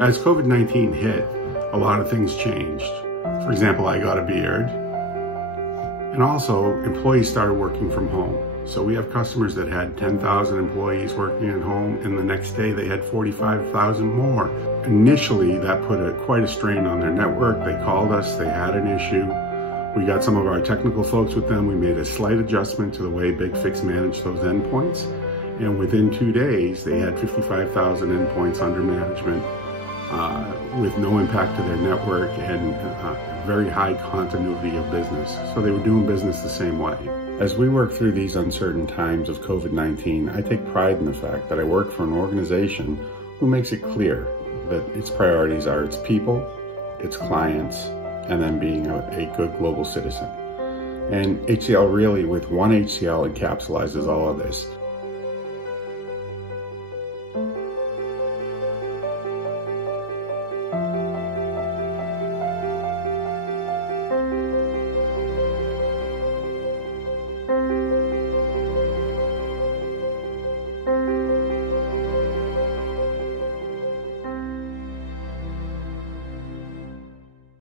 As COVID-19 hit, a lot of things changed. For example, I got a beard, and also employees started working from home. So we have customers that had 10,000 employees working at home, and the next day they had 45,000 more. Initially, that put quite a strain on their network. They called us, they had an issue. We got some of our technical folks with them. We made a slight adjustment to the way BigFix managed those endpoints. And within 2 days, they had 55,000 endpoints under management with no impact to their network and very high continuity of business. So they were doing business the same way. As we work through these uncertain times of COVID-19, I take pride in the fact that I work for an organization who makes it clear that its priorities are its people, its clients, and then being a good global citizen. And HCL really, with one HCL, encapsulates all of this.